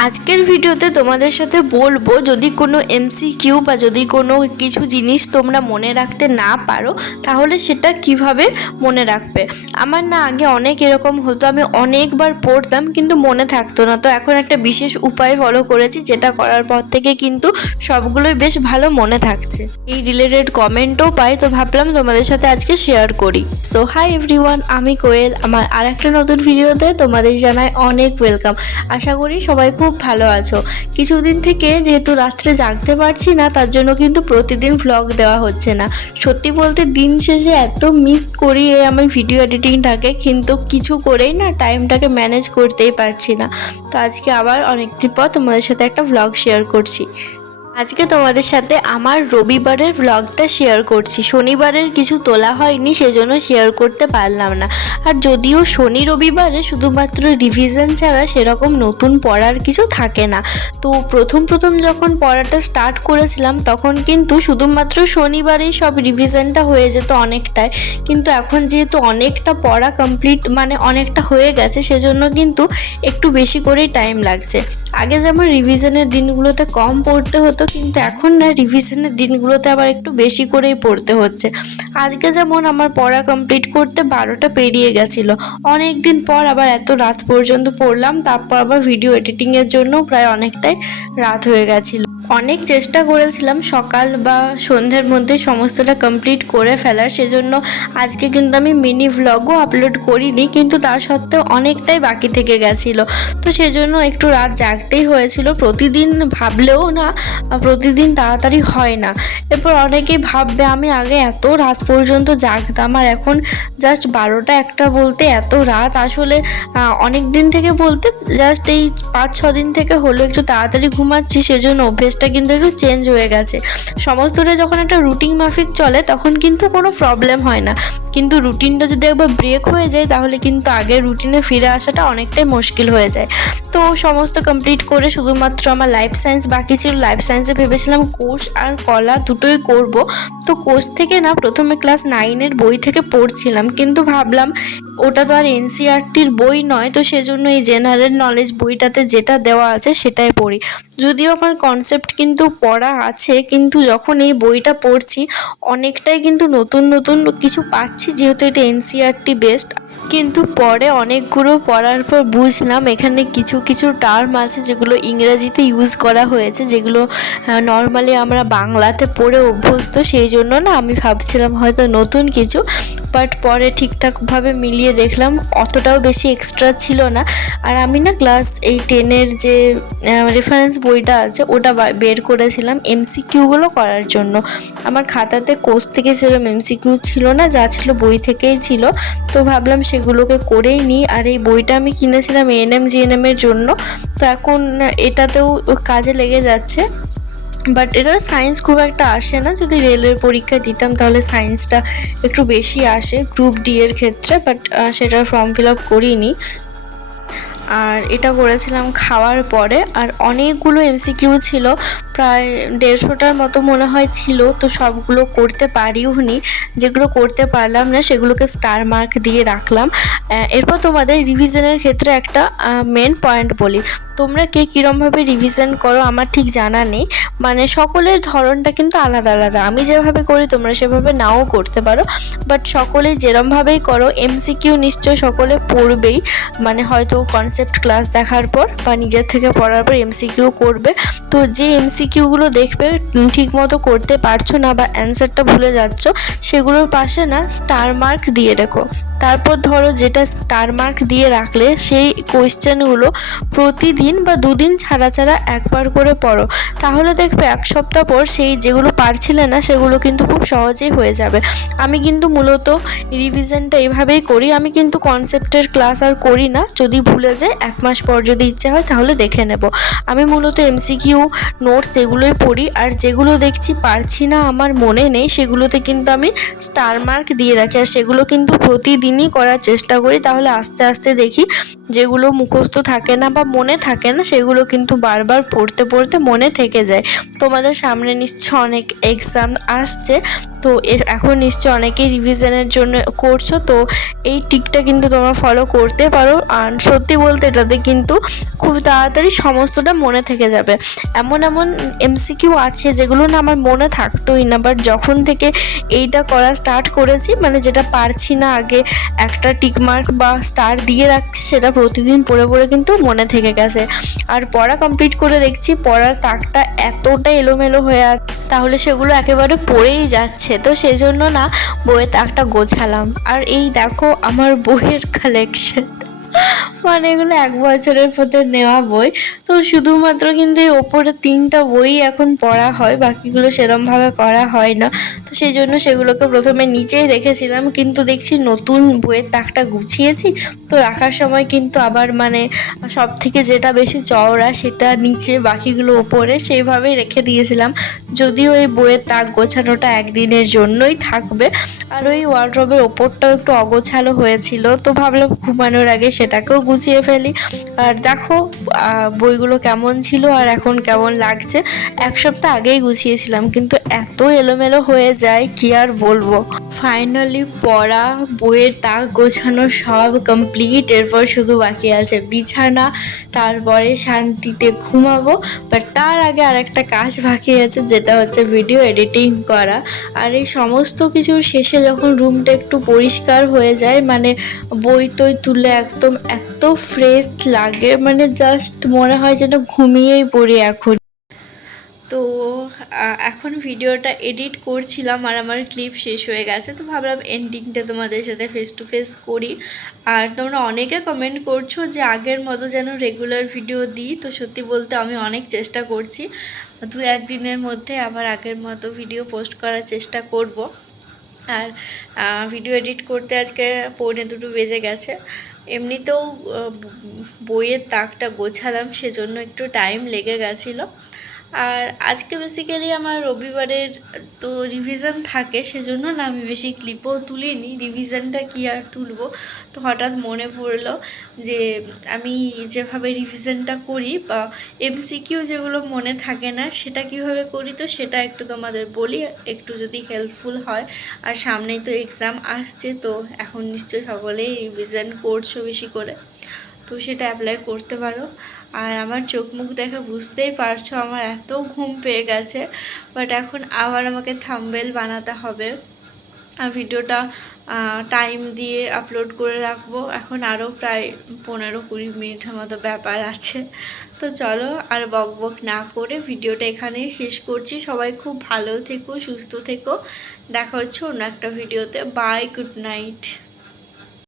আজকের ভিডিওতে তোমাদের সাথে বলবো যদি কোনো এমসিকিউ বা যদি কোনো কিছু জিনিস তোমরা মনে রাখতে না পারো তাহলে সেটা কিভাবে মনে রাখবে। আমার না আগে অনেক এরকম হতো, আমি অনেকবার পড়তাম কিন্তু মনে থাকতো না। তো এখন একটা বিশেষ উপায় ফলো করেছি, যেটা করার পর থেকে কিন্তু সবগুলোই বেশ ভালো মনে থাকছে। এই রিলেটেড কমেন্টও পাই, তো ভাবলাম তোমাদের সাথে আজকে শেয়ার করি। সো হাই এভরিওয়ান, আমি কোয়েল। আমার আর একটা নতুন ভিডিওতে তোমাদের জানাই অনেক ওয়েলকাম। আশা করি সবাই খুব ভালো আছো। কিছুদিন থেকে যেহেতু রাত্রে জাগতে পারছি না, তার জন্য কিন্তু প্রতিদিন ভ্লগ দেওয়া হচ্ছে না। সত্যি বলতে দিন শেষে এত মিস করি আমি ভিডিও এডিটিংটাকে, কিন্তু কিছু করেই না টাইমটাকে ম্যানেজ করতেই পারছি না। তো আজকে আবার অনেকদিন পর তোমাদের সাথে একটা ভ্লগ শেয়ার করছি। আজকে তোমাদের সাথে আমার রবিবারের ভ্লগটা শেয়ার করছি। শনিবারের কিছু তোলা হয়নি, সেজন্য শেয়ার করতে পারলাম না। আর যদিও শনি রবিবারে শুধুমাত্র রিভিশন ছাড়া সেরকম নতুন পড়ার কিছু থাকে না। তো প্রথম যখন পড়াটা স্টার্ট করেছিলাম তখন কিন্তু শুধুমাত্র শনিবারেই সব রিভিশনটা হয়ে যেত অনেকটাই। কিন্তু এখন যেহেতু অনেকটা পড়া কমপ্লিট মানে অনেকটা হয়ে গেছে, সেজন্য কিন্তু একটু বেশি করেই টাইম লাগছে। আগে যেমন রিভিশনের দিনগুলোতে কম পড়তে হতো, কিন্তু এখন না রিভিশনের দিনগুলোতে আবার একটু বেশি করেই পড়তে হচ্ছে। আজকে যেমন আমার পড়া কমপ্লিট করতে 12টা পেরিয়ে গেছিলো। অনেক দিন পর আবার এত রাত পর্যন্ত পড়লাম, তারপর আবার ভিডিও এডিটিংয়ের জন্য প্রায় অনেকটাই রাত হয়ে গেছিলো। অনেক চেষ্টা করেছিলাম সকাল বা সন্ধ্যের মধ্যে সমস্তটা কমপ্লিট করে ফেলার, সেজন্য আজকে কিন্তু আমি মিনি ভ্লগও আপলোড করিনি, কিন্তু তা সত্ত্বেও অনেকটাই বাকি থেকে গেছিলো। তো সেজন্য একটু রাত জাগতেই হয়েছিল। প্রতিদিন ভাবলেও না প্রতিদিন তাড়াতাড়ি হয় না। এরপর অনেকেই ভাববে আমি আগে এত রাত পর্যন্ত জাগতাম আর এখন জাস্ট 12টা 1টা বলতে এত রাত। আসলে অনেক দিন থেকে বলতে জাস্ট এই 5-6 দিন থেকে হলো একটু তাড়াতাড়ি ঘুমাচ্ছি, সেজন্য অভ্যেসটা কিন্তু একটু চেঞ্জ হয়ে গেছে। সমস্তটা যখন একটা রুটিন মাফিক চলে তখন কিন্তু কোনো প্রবলেম হয় না, কিন্তু রুটিনটা যদি একবার ব্রেক হয়ে যায় তাহলে কিন্তু আগের রুটিনে ফিরে আসাটা অনেকটাই মুশকিল হয়ে যায়। তো সমস্ত কমপ্লিট করে শুধুমাত্র আমার লাইফ সায়েন্স বাকি ছিল। লাইফ সায়েন্সে ভেবেছিলাম কোষ আর কলা দুটোই করব। তো কোষ থেকে না প্রথমে ক্লাস 9-এর বই থেকে পড়ছিলাম, কিন্তু ভাবলাম ওটা তো আর এনসিইআরটির বই নয়, তো সেজন্য এই জেনারেল নলেজ বইটাতে যেটা দেওয়া আছে সেটাই পড়ি। যদিও আমার কনসেপ্ট কিন্তু পড়া আছে, কিন্তু যখন এই বইটা পড়ছি অনেকটাই কিন্তু নতুন কিছু পাচ্ছি, যেহেতু এটা এনসিইআরটি বেসড। কিন্তু পরে অনেকগুলো পড়ার পর বুঝলাম এখানে কিছু টার্ম আছে যেগুলো ইংরেজিতে ইউজ করা হয়েছে, যেগুলো নর্মালি আমরা বাংলাতে পড়ে অভ্যস্ত। সেই জন্য না আমি ভাবছিলাম হয়তো নতুন কিছু, বাট পরে ঠিকঠাকভাবে মিলিয়ে দেখলাম অতটাও বেশি এক্সট্রা ছিল না। আর আমি না ক্লাস 10-এর যে রেফারেন্স বইটা আছে ওটা বের করেছিলাম এমসিকিউগুলো করার জন্য। আমার খাতাতে কোর্স থেকে সেরকম এমসিকিউ ছিল না, যা ছিল বই থেকেই ছিল। তো ভাবলাম সেগুলোকে করেই নিই। আর এই বইটা আমি কিনেছিলাম এএনএম জিএনএমের জন্য, তো এখন এটাতেও কাজে লেগে যাচ্ছে। বাট এটা সায়েন্স খুব একটা আসে না। যদি রেলের পরীক্ষা দিতাম তাহলে সায়েন্সটা একটু বেশি আসে গ্রুপ ডি এর ক্ষেত্রে, বাট সেটার ফর্ম ফিল আপ করিনি। আর এটা করেছিলাম খাওয়ার পরে। আর অনেকগুলো এমসিকিউ ছিল, প্রায় 150টার মতো মনে হয় ছিল। তো সবগুলো করতে পারিও নি, যেগুলো করতে পারলাম না সেগুলোকে স্টার মার্ক দিয়ে রাখলাম। এরপর তোমাদের রিভিশনের ক্ষেত্রে একটা মেন পয়েন্ট বলি। তোমরা কে কীরমভাবে রিভিশন করো আমার ঠিক জানা নেই, মানে সকলের ধরনটা কিন্তু আলাদা আলাদা। আমি যেভাবে করি তোমরা সেভাবে নাও করতে পারো, বাট সকলেই যেরমভাবেই করো এমসিকিউ নিশ্চয় সকলে পড়বেই। মানে হয়তো কনসেপ্ট ক্লাস দেখার পর বা নিজের থেকে পড়ার পর এমসিকিউ করবে। তো যে এমসিকিউগুলো দেখবে ঠিকমতো করতে পারছো না বা অ্যান্সারটা ভুলে যাচ্ছ, সেগুলোর পাশে না স্টার মার্ক দিয়ে রেখো। তারপর ধরো যেটা স্টার মার্ক দিয়ে রাখলে সেই কোয়েশ্চেনগুলো প্রতিদিন বা 2 দিন ছাড়া একবার করে পড়ো। তাহলে দেখবে 1 সপ্তাহ পর সেই যেগুলো পারছিলে না সেগুলো কিন্তু খুব সহজেই হয়ে যাবে। আমি কিন্তু মূলত রিভিশনটা এইভাবেই করি। আমি কিন্তু কনসেপ্টের ক্লাস আর করি না, যদি ভুলে যায় 1 মাস পর যদি ইচ্ছে হয় তাহলে দেখে নেব। আমি মূলত এমসিকিউ নোটস এগুলোই পড়ি, আর যেগুলো দেখছি পারছি না আমার মনে নেই সেগুলোতে কিন্তু আমি স্টার মার্ক দিয়ে রাখি। আর সেগুলো কিন্তু প্রতিদিনই করার চেষ্টা করি, তাহলে আস্তে আস্তে দেখি যেগুলো মুখস্থ থাকে না বা মনে থাকে না সেগুলো কিন্তু বারবার পড়তে মনে থেকে যায়। তোমাদের সামনে নিশ্চয় অনেক এক্সাম আসছে, তো এখন নিশ্চয়ই অনেকেই রিভিশনের জন্য করছো, তো এই টিকটা কিন্তু তোমরা ফলো করতে পারো। আর সত্যি বলতে এটাতে কিন্তু খুব তাড়াতাড়ি সমস্তটা মনে থেকে যাবে। এমন এমন এমসিকিউ আছে যেগুলো না আমার মনে থাকতোই না, বাট যখন থেকে এইটা করা স্টার্ট করেছি, মানে যেটা পারছি না আগে একটা টিকমার্ক বা স্টার দিয়ে রাখছি, সেটা প্রতিদিন পড়ে পড়ে কিন্তু মনে থেকে গেছে। আর পড়া কমপ্লিট করে দেখছি পড়ার তাকটা এতটা এলোমেলো হয়ে আছে, তাহলে সেগুলো একেবারে পড়েই যাচ্ছে। তো সেই জন্য না বইয়ের তাকটা গোছালাম। আর এই দেখো আমার বইয়ের কালেকশন, মানে এগুলো 1 বছরের মধ্যে নেওয়া বই। তো শুধুমাত্র কিন্তু এই ওপরে 3টা বই এখন পড়া হয়, বাকিগুলো সেরমভাবে করা হয় না। তো সেই জন্য সেগুলোকে প্রথমে নিচেই রেখেছিলাম, কিন্তু দেখছি নতুন বইয়ের তাকটা গুছিয়েছি, তো রাখার সময় কিন্তু আবার মানে সব থেকে যেটা বেশি চওড়া সেটা নিচে, বাকিগুলো ওপরে, সেইভাবেই রেখে দিয়েছিলাম। যদিও এই বইয়ের তাক গোছানোটা একদিনের জন্যই থাকবে। আর ওই ওয়ার্ড্রবের ওপরটাও একটু অগোছালো হয়েছিল, তো ভাবলাম ঘুমানোর আগে সেটাকেও গুছিয়ে ফেলি। আর দেখো বইগুলো কেমন ছিল আর এখন কেমন লাগছে। 1 সপ্তাহ আগেই গুছিয়েছিলাম, কিন্তু এত এলোমেলো হয়ে যায় কি আর বলবো। ফাইনালি পড়া, বইয়ের তাক গোছানো সব কমপ্লিট। এরপর শুধু বাকি আছে বিছানা, তারপরে শান্তিতে ঘুমাবো। বাট তার আগে আর একটা কাজ বাকি আছে, যেটা হচ্ছে ভিডিও এডিটিং করা। আর এই সমস্ত কিছুর শেষে যখন রুমটা একটু পরিষ্কার হয়ে যায়, মানে বই টই তুলে একদম এত ফ্রেশ লাগে, মানে জাস্ট মনে হয় যেন ঘুমিয়েই পড়ি এখন। তো এখন ভিডিওটা এডিট করছিলাম আর আমার ক্লিপ শেষ হয়ে গেছে, তো ভাবলাম এন্ডিংটা তোমাদের সাথে ফেস টু ফেস করি। আর তোমরা অনেকে কমেন্ট করছো যে আগের মতো যেন রেগুলার ভিডিও দিই, তো সত্যি বলতে আমি অনেক চেষ্টা করছি। 2-1 দিনের মধ্যে আবার আগের মতো ভিডিও পোস্ট করার চেষ্টা করব। আর ভিডিও এডিট করতে আজকে 1:45 বেজে গেছে। এমনিতেও বইয়ের তাকটা গোছালাম, সেজন্য একটু টাইম লেগে গেছিলো। আর আজকে বেসিক্যালি আমার রবিবারের তো রিভিশন থাকে, সেজন্য না আমি বেশি ক্লিপও তুলিনি, রিভিশনটা কি আর তুলবো। তো হঠাৎ মনে পড়লো যে আমি যেভাবে রিভিশনটা করি বা এমসিকিউ যেগুলো মনে থাকে না সেটা কিভাবে করি, তো সেটা একটু তোমাদের বলি, একটু যদি হেল্পফুল হয়। আর সামনেই তো এক্সাম আসছে, তো এখন নিশ্চয়ই সকলেই রিভিশন করছো বেশি করে, তো সেটা অ্যাপ্লাই করতে পারো। আর আমার চোখ মুখ দেখে বুঝতেই পারছো আমার এত ঘুম পেয়ে গেছে। বাট এখন আবার আমাকে থাম্বনেল বানাতে হবে, আর ভিডিওটা টাইম দিয়ে আপলোড করে রাখবো। এখন আরও প্রায় 15-20 মিনিটের মতো ব্যাপার আছে। তো চলো আর বক বক না করে ভিডিওটা এখানেই শেষ করছি। সবাই খুব ভালো থেকো, সুস্থ থেকো। দেখা হচ্ছে অন্য একটা ভিডিওতে। Bye, good night.